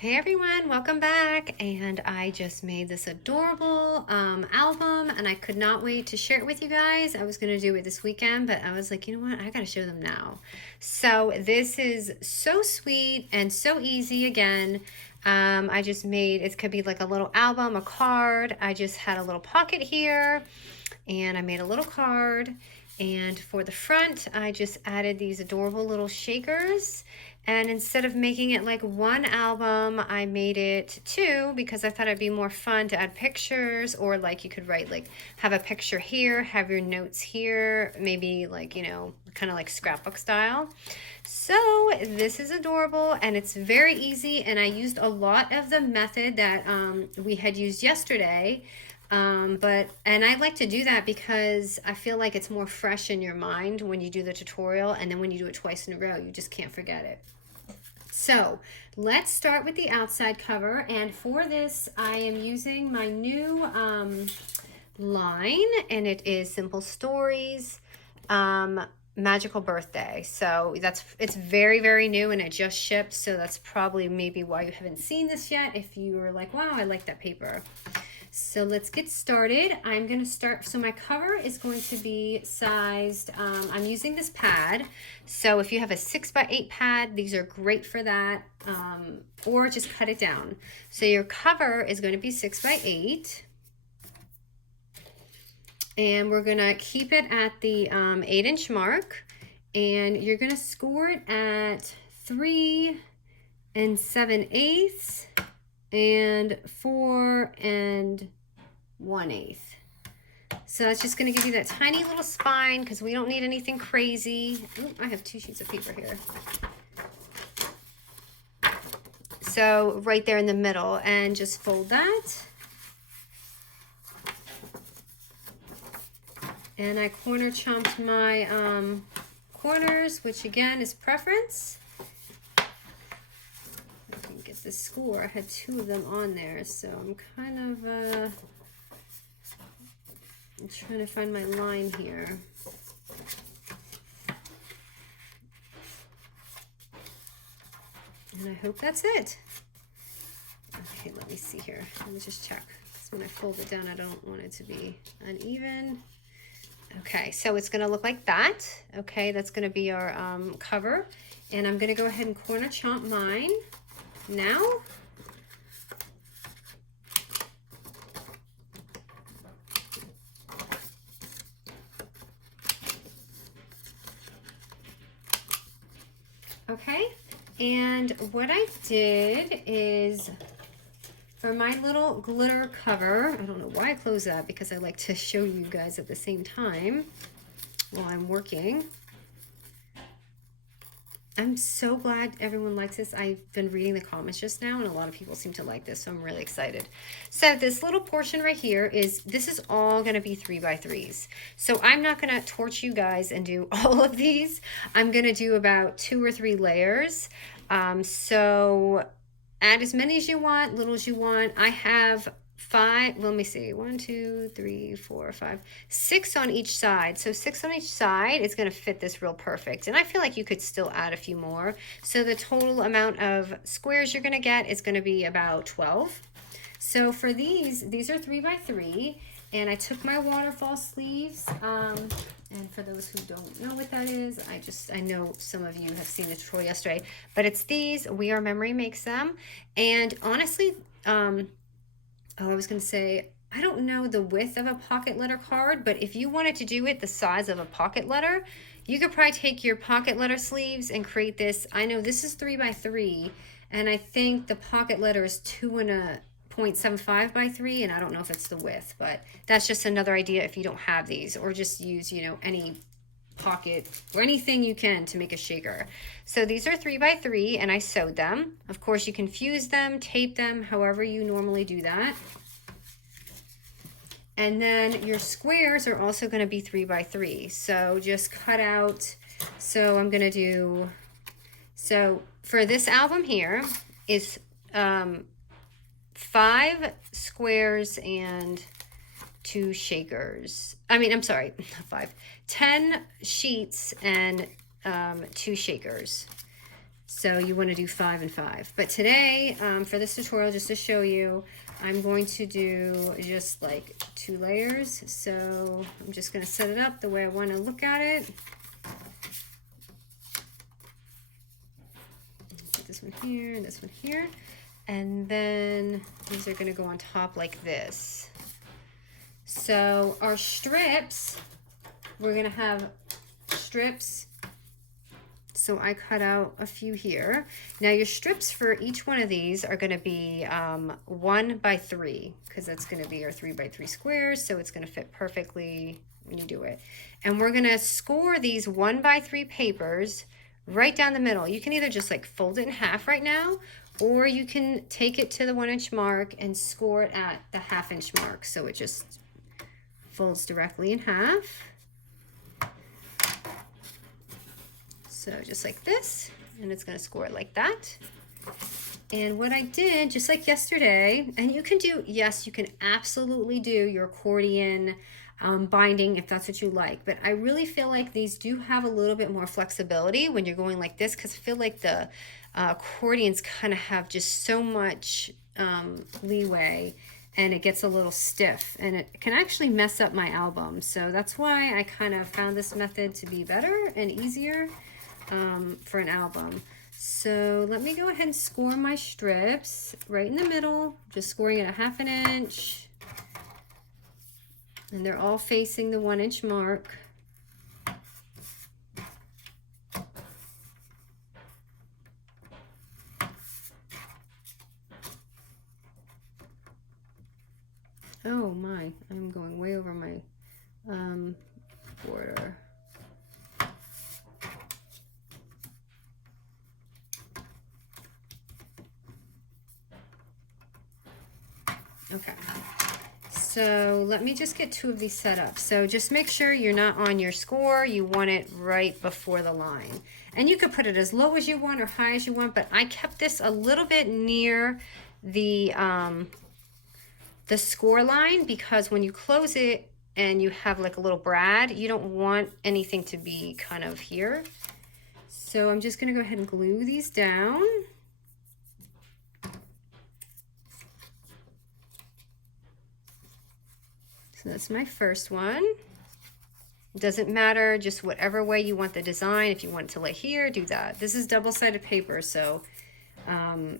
Hey everyone, welcome back. And I just made this adorable album and I could not wait to share it with you guys. I was going to do it this weekend, but I was like, you know what? I got to show them now. So this is so sweet and so easy again. I just made, it could be like a little album, a card. I just had a little pocket here and I made a little card. And for the front, I just added these adorable little shakers. And instead of making it like one album, I made it two because I thought it'd be more fun to add pictures, or like you could write like have a picture here, have your notes here, maybe like, you know, kind of like scrapbook style. So this is adorable and it's very easy, and I used a lot of the method that we had used yesterday. And I like to do that because I feel like it's more fresh in your mind when you do the tutorial, and then when you do it twice in a row, you just can't forget it. So let's start with the outside cover, and for this I am using my new line, and it is Simple Stories Magical Birthday. So it's very, very new and it just shipped, so that's probably maybe why you haven't seen this yet, if you were like, wow, I like that paper. So let's get started. I'm going to start, so my cover is going to be sized, I'm using this pad. So if you have a 6x8 pad, these are great for that, or just cut it down. So your cover is going to be 6x8. And we're going to keep it at the 8-inch mark. And you're going to score it at 3 7/8 and 4 1/8. So that's just going to give you that tiny little spine because we don't need anything crazy. Ooh, I have 2 sheets of paper here. So right there in the middle, and just fold that. And I corner chomped my corners, which again is preference. Get the score. I had 2 of them on there, so I'm kind of I'm trying to find my line here. And I hope that's it. Okay, let me see here. Let me just check. Because when I fold it down, I don't want it to be uneven. Okay, so it's going to look like that. Okay, that's going to be our cover. And I'm going to go ahead and corner chomp mine now. Okay, and what I did is, for my little glitter cover, I don't know why I closed that, because I like to show you guys at the same time while I'm working. I'm so glad everyone likes this. I've been reading the comments just now, and a lot of people seem to like this, so I'm really excited. So this little portion right here this is all going to be 3x3s. So I'm not going to torch you guys and do all of these. I'm going to do about 2 or 3 layers. So add as many as you want, little as you want. I have 5, let me see, 1, 2, 3, 4, 5, 6 on each side. So 6 on each side is going to fit this real perfect. And I feel like you could still add a few more. So the total amount of squares you're going to get is going to be about 12. So for these are 3x3. And I took my waterfall sleeves. And for those who don't know what that is, I know some of you have seen the tutorial yesterday. But it's these. We Are Memory makes them. And honestly, I was going to say, I don't know the width of a pocket letter card, but if you wanted to do it the size of a pocket letter, you could probably take your pocket letter sleeves and create this. I know this is 3x3, and I think the pocket letter is 2.75 by 3, and I don't know if it's the width, but that's just another idea if you don't have these, or just use, you know, any pocket or anything you can to make a shaker. So these are 3x3, and I sewed them. Of course, you can fuse them, tape them, however you normally do that. And then your squares are also going to be 3x3. So just cut out. So I'm going to do, so for this album here is 5 squares and 2 shakers. I'm sorry, 5. 10 sheets and 2 shakers. So you want to do 5 and 5. But today, for this tutorial, just to show you, I'm going to do just like 2 layers. So I'm just going to set it up the way I want to look at it. Put this one here and this one here. And then these are going to go on top like this. So our strips, we're going to have strips. So I cut out a few here. Now your strips for each one of these are going to be 1 by 3, because that's going to be our 3 by 3 squares. So it's going to fit perfectly when you do it. And we're going to score these 1 by 3 papers right down the middle. You can either just like fold it in half right now, or you can take it to the 1 inch mark and score it at the 1/2 inch mark. So it just folds directly in half. So just like this, and it's going to score it like that. And what I did, just like yesterday, and you can do, yes, you can absolutely do your accordion binding if that's what you like. But I really feel like these do have a little bit more flexibility when you're going like this, because I feel like the accordions kind of have just so much leeway, and it gets a little stiff, and it can actually mess up my album. So that's why I kind of found this method to be better and easier for an album. So let me go ahead and score my strips right in the middle, just scoring it at 1/2 inch. And they're all facing the 1 inch mark. Oh my, I'm going way over my border. Okay, so let me just get 2 of these set up. So just make sure you're not on your score. You want it right before the line. And you could put it as low as you want or high as you want, but I kept this a little bit near the score line, because when you close it and you have like a little brad, you don't want anything to be kind of here. So I'm just going to go ahead and glue these down. So that's my first one. It doesn't matter, just whatever way you want the design. If you want it to lay here, do that. This is double-sided paper, so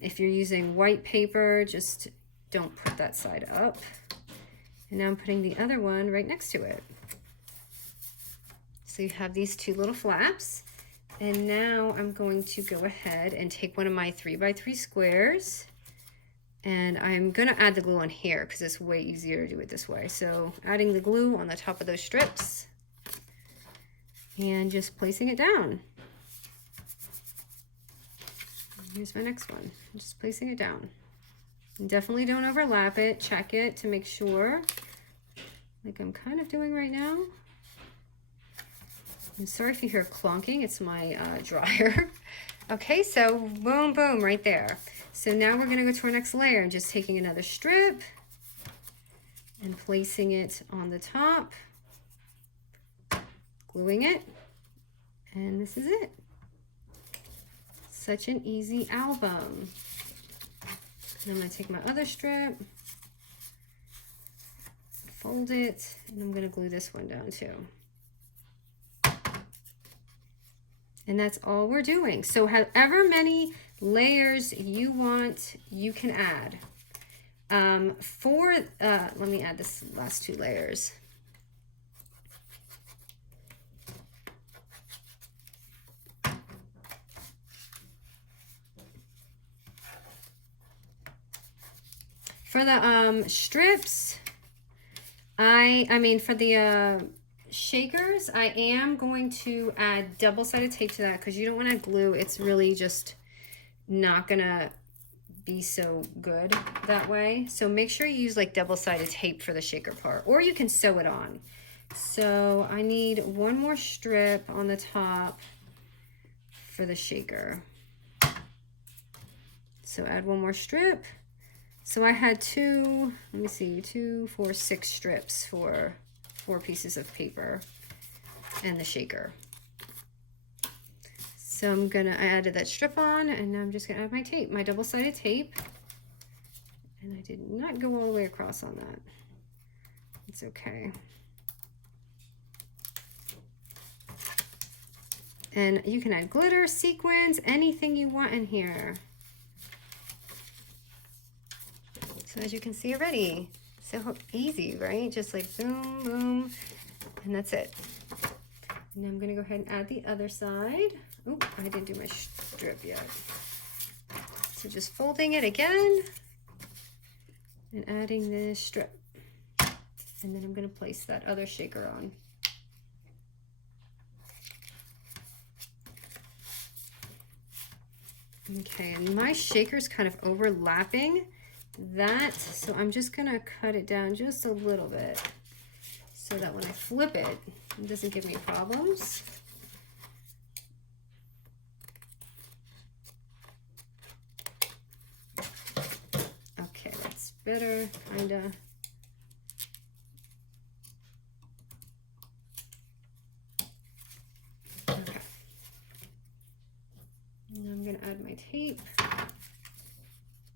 if you're using white paper, just don't put that side up. And now I'm putting the other one right next to it. So you have these 2 little flaps. And now I'm going to go ahead and take one of my 3 by 3 squares. And I'm going to add the glue on here because it's way easier to do it this way. So adding the glue on the top of those strips and just placing it down. Here's my next one. Just placing it down. And definitely don't overlap it. Check it to make sure, like I'm kind of doing right now. I'm sorry if you hear clonking. It's my dryer. Okay, so boom, boom, right there. So now we're going to go to our next layer and just taking another strip and placing it on the top, gluing it, and this is it. Such an easy album. And I'm going to take my other strip, fold it, and I'm going to glue this one down too. And that's all we're doing. So however many layers you want, you can add. Let me add this last 2 layers. For the strips, for the shakers, I am going to add double-sided tape to that because you don't want to glue. It's really just not gonna be so good that way. So make sure you use like double-sided tape for the shaker part, or you can sew it on. So I need 1 more strip on the top for the shaker. So add 1 more strip. So I had 2, let me see, 2, 4, 6 strips for 4 pieces of paper and the shaker. So I added that strip on, and now I'm just gonna add my tape, my double-sided tape. And I did not go all the way across on that. It's okay. And you can add glitter, sequins, anything you want in here. So as you can see already, so easy, right? Just like boom, boom, and that's it. And I'm gonna go ahead and add the other side. Oh, I didn't do my strip yet. So just folding it again and adding this strip. And then I'm gonna place that other shaker on. Okay, and my shaker's kind of overlapping that, so I'm just gonna cut it down just a little bit so that when I flip it, it doesn't give me problems. Okay, that's better, kinda. Okay. And I'm gonna add my tape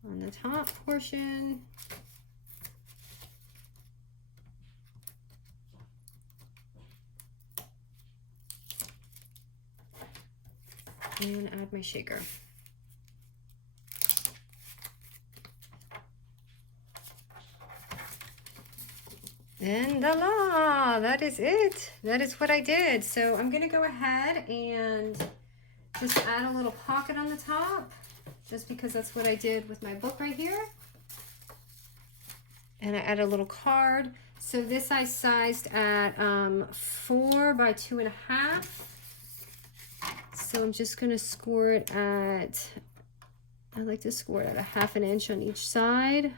on the top portion. And add my shaker. And voila, that is it. That is what I did. So I'm gonna go ahead and just add a little pocket on the top, just because that's what I did with my book right here. And I add a little card. So this I sized at 4 by 2.5. So I'm just gonna score it at, I like to score it at 1/2 inch on each side.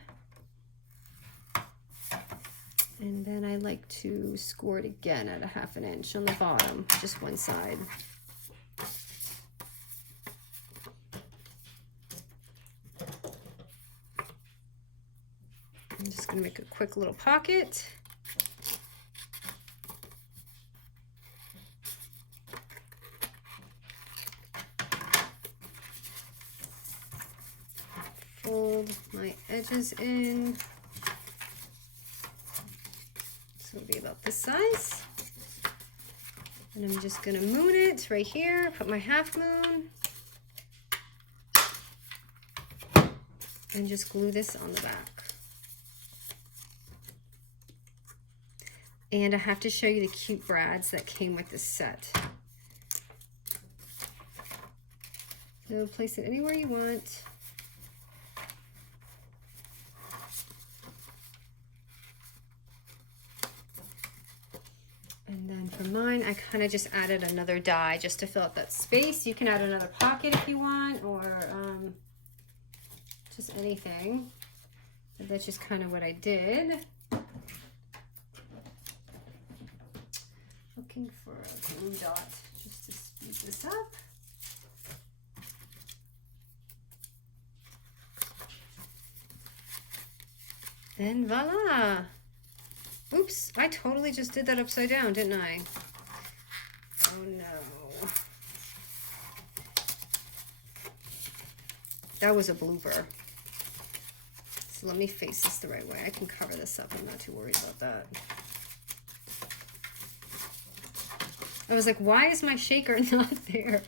And then I like to score it again at 1/2 inch on the bottom, just one side. I'm just gonna make a quick little pocket. Fold my edges in. So it'll be about this size. And I'm just gonna moon it right here, put my half moon. And just glue this on the back. And I have to show you the cute brads that came with this set. So place it anywhere you want. And then for mine, I kind of just added another die just to fill up that space. You can add another pocket if you want, or just anything. But that's just kind of what I did. Looking for a blue dot just to speed this up. And voila! Oops, I totally just did that upside down, didn't I? Oh no. That was a blooper. So let me face this the right way. I can cover this up. I'm not too worried about that. I was like, why is my shaker not there?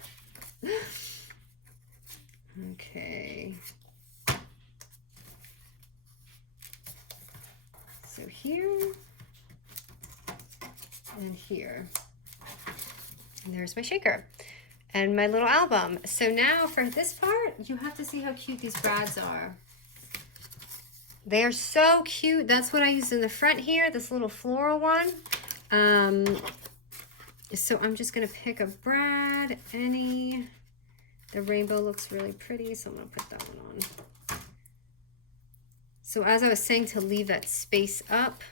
Okay. So here and here. And there's my shaker and my little album. So now for this part, you have to see how cute these brads are. They are so cute. That's what I used in the front here, this little floral one. So I'm just gonna pick a brad, any. The rainbow looks really pretty, so I'm gonna put that one on. So as I was saying, to leave that space up,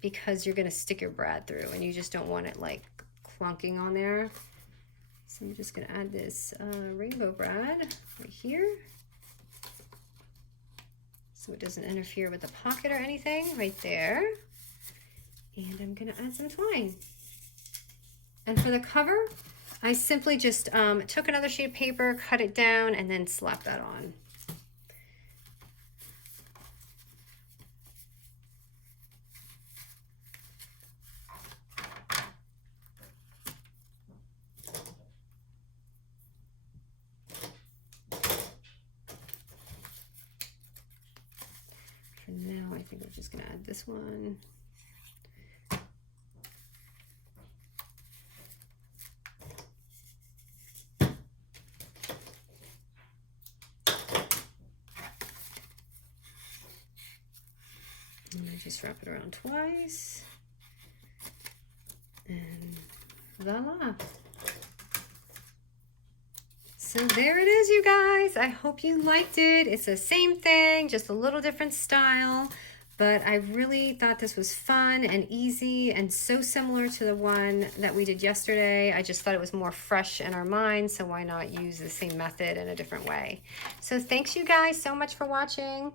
because you're gonna stick your brad through and you just don't want it like clunking on there. So I'm just gonna add this rainbow brad right here, so it doesn't interfere with the pocket or anything, right there. And I'm gonna add some twine. And for the cover, I simply just took another sheet of paper, cut it down, and then slapped that on. For now, I think we're just gonna add this one. And I just wrap it around twice. And voila. So there it is, you guys. I hope you liked it. It's the same thing, just a little different style. But I really thought this was fun and easy and so similar to the one that we did yesterday. I just thought it was more fresh in our minds, so why not use the same method in a different way? So thanks you guys so much for watching.